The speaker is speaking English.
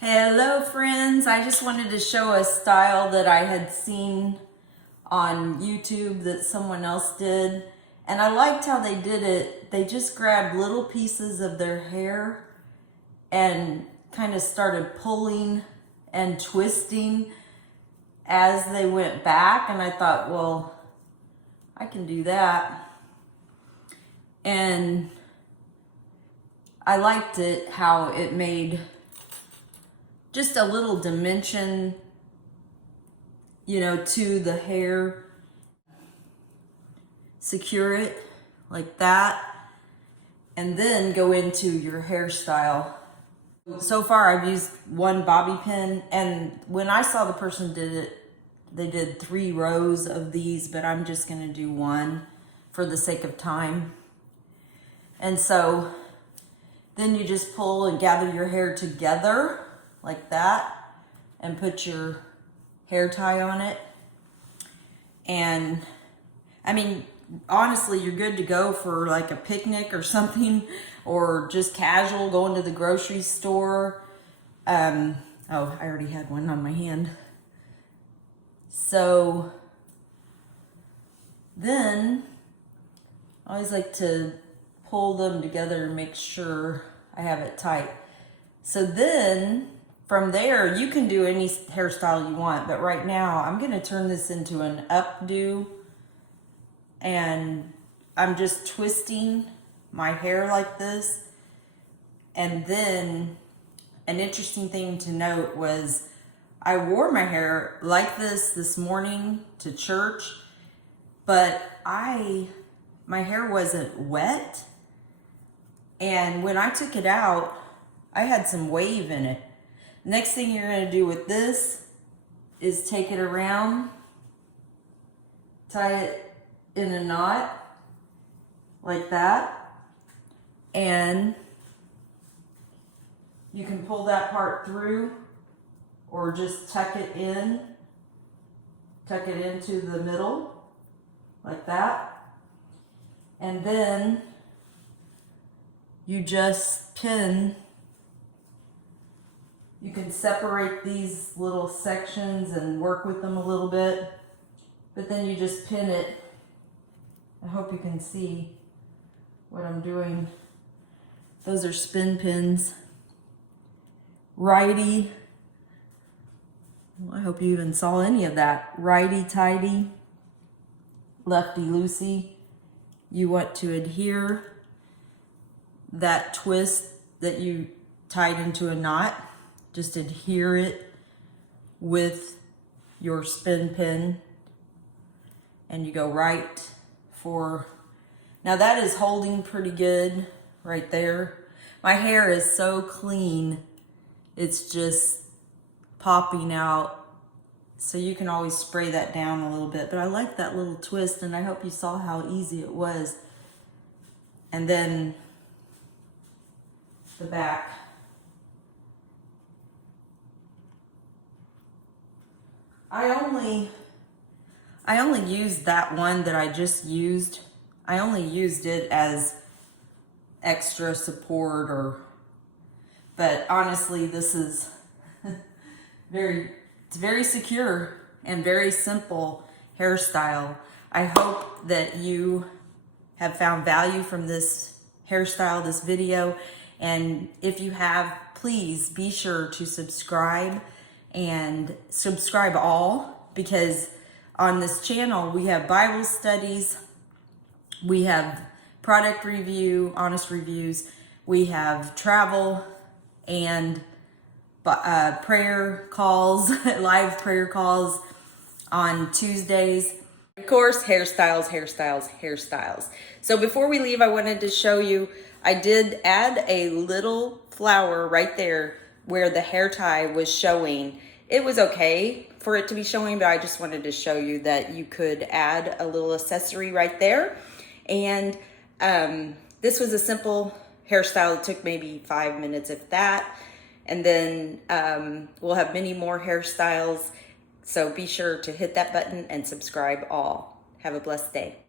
Hello friends, I just wanted to show a style that I had seen on YouTube that someone else did, and I liked how they did it. They just grabbed little pieces of their hair and kind of started pulling and twisting as they went back, and I thought, well, I can do that. And I liked it, how it made just a little dimension, to the hair. Secure it like that, and then go into your hairstyle. So far I've used one bobby pin, and when I saw the person did it, they did 3 rows of these, but I'm just gonna do one for the sake of time. And so then you just pull and gather your hair together like that and put your hair tie on it. And I mean, honestly, you're good to go for like a picnic or something, or just casual, going to the grocery store. Oh, I already had one on my hand. So then I always like to pull them together and make sure I have it tight. So then from there, you can do any hairstyle you want, but right now I'm gonna turn this into an updo, and I'm just twisting my hair like this. And then an interesting thing to note was I wore my hair like this morning to church, but my hair wasn't wet. And when I took it out, I had some wave in it. Next thing you're gonna do with this is take it around, tie it in a knot like that, and you can pull that part through or just tuck it into the middle like that. And then you just pin. You can separate these little sections and work with them a little bit, but then you just pin it. I hope you can see what I'm doing. Those are spin pins. Righty. Well, I hope you even saw any of that. Righty tighty, lefty loosey. You want to adhere that twist that you tied into a knot. Just adhere it with your spin pin, and you go right for, now that is holding pretty good right there. My hair is so clean, it's just popping out. So you can always spray that down a little bit, but I like that little twist, and I hope you saw how easy it was. And then the back. I only used that one that I just used. I only used it as extra support, but honestly, this is it's very secure and very simple hairstyle. I hope that you have found value from this hairstyle, this video. And if you have, please be sure to subscribe, and subscribe all, because on this channel we have Bible studies, we have product review, honest reviews, we have travel, and prayer calls, live prayer calls on Tuesdays. Of course, hairstyles. So before we leave, I wanted to show you, I did add a little flower right there where the hair tie was showing. It was okay for it to be showing, but I just wanted to show you that you could add a little accessory right there. And this was a simple hairstyle. It took maybe 5 minutes, if that. And then we'll have many more hairstyles. So be sure to hit that button and subscribe all. Have a blessed day.